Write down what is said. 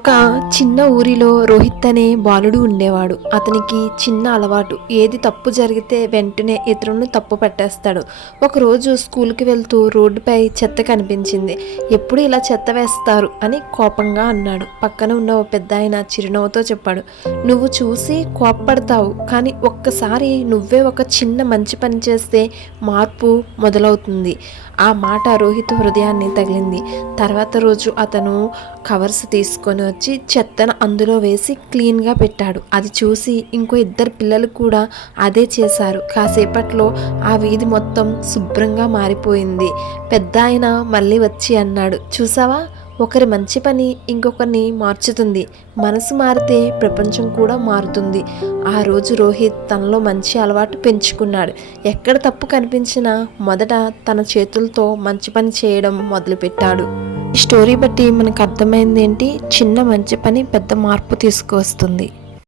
ఒక చిన్న ఊరిలో రోహిత్ అనే బాలుడు ఉండేవాడు. అతనికి చిన్న అలవాటు, ఏది తప్పు జరిగితే వెంటనే ఇతరులను తప్పు పట్టేస్తాడు. ఒకరోజు స్కూల్కి వెళ్తూ రోడ్డుపై చెత్త కనిపించింది. ఎప్పుడు ఇలా చెత్త వేస్తారు అని కోపంగా అన్నాడు. పక్కన ఉన్న ఓ పెద్ద ఆయన చిరునవ్వుతో చెప్పాడు, నువ్వు చూసి కోప్పడతావు, కానీ ఒక్కసారి నువ్వే ఒక చిన్న మంచి పని చేస్తే మార్పు మొదలవుతుంది. ఆ మాట రోహిత్ హృదయాన్ని తగిలింది. తర్వాత రోజు అతను కవర్స్ తీసుకొని వచ్చి చెత్తను అందులో వేసి క్లీన్గా పెట్టాడు. అది చూసి ఇంకో ఇద్దరు పిల్లలు కూడా అదే చేశారు. కాసేపట్లో ఆ వీధి మొత్తం శుభ్రంగా మారిపోయింది. పెద్ద ఆయన మళ్ళీ వచ్చి అన్నాడు, చూసావా, ఒకరి మంచి పని ఇంకొకరిని మార్చుతుంది. మనసు మారితే ప్రపంచం కూడా మారుతుంది. ఆ రోజు రోహిత్ తనలో మంచి అలవాటు పెంచుకున్నాడు. ఎక్కడ తప్పు కనిపించినా మొదట తన చేతులతో మంచి పని చేయడం మొదలుపెట్టాడు. ఈ స్టోరీ బట్టి మనకు అర్థమైంది ఏంటి? చిన్న మంచి పని పెద్ద మార్పు తీసుకువస్తుంది.